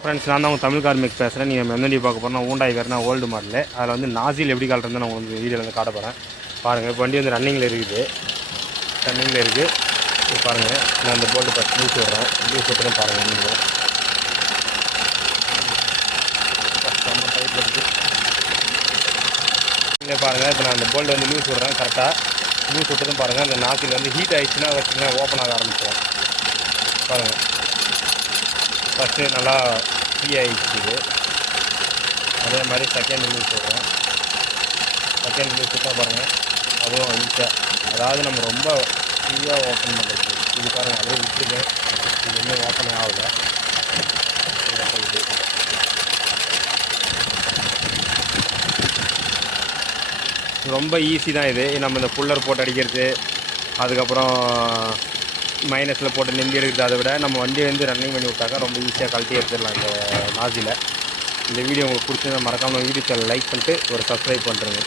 Friends, நான் தான் உங்கள் தமிழ் கார்மிக் பேசுகிறேன். நீங்கள் மெமரி பார்க்க போனால் ஹூண்டாய் வெர்னா ஓல்டு மாடல். அதில் வந்து நாசில் எப்படி காட்டுறது நான் உங்களுக்கு வீடியோவில் வந்து காட்ட போகிறேன். பாருங்கள், இப்போ வண்டி வந்து ரன்னிங்கில் இருக்குது. இப்போ பாருங்கள், நான் அந்த போல்டு ஃபஸ்ட் லூஸ் விட்றேன். லூஸ் விட்டுறேன் பாருங்கள். நீங்கள் இங்கே பாருங்கள், இப்போ நான் அந்த போல்டு வந்து லூஸ் விட்றேன். கரெக்டாக லூஸ் விட்டதும் பாருங்கள், அந்த நாசில் வந்து ஹீட் ஆகிடுச்சுன்னா வச்சுக்கலாம் ஓப்பன் ஆக ஆரம்பிச்சிடும். பாருங்கள், ஃபஸ்ட்டு நல்லா ஃப்ரீ ஆகிடுச்சு. அதே மாதிரி செகண்ட் லூஸ் விட்றேன். செகண்ட் லூஸ் விட்டால் பாருங்கள், அதுவும் ஈஸியாக, அதாவது நம்ம ரொம்ப ஃப்ரீயாக ஓப்பன் பண்ணுறது. இது பாருங்கள், அப்படியே விட்டுருக்கேன். இது இன்னும் ஓப்பனே ஆகலை. ரொம்ப ஈஸி தான் இது. நம்ம இந்த புல்லர் போட்டு அடிக்கிறது, அதுக்கப்புறம் மைனஸில் போட்டு நிம்பி எடுக்கிறது, அதை விட நம்ம வண்டியை வந்து ரன்னிங் பண்ணி விட்டாக்கா ரொம்ப ஈஸியாக கழட்டி எடுத்துடலாம் இந்த நாசியில். இந்த வீடியோ உங்களுக்கு பிடிச்சதை மறக்காமல் யூடியூப் சேனல் லைக் பண்ணிட்டு ஒரு சப்ஸ்கிரைப் பண்ணுறேங்க.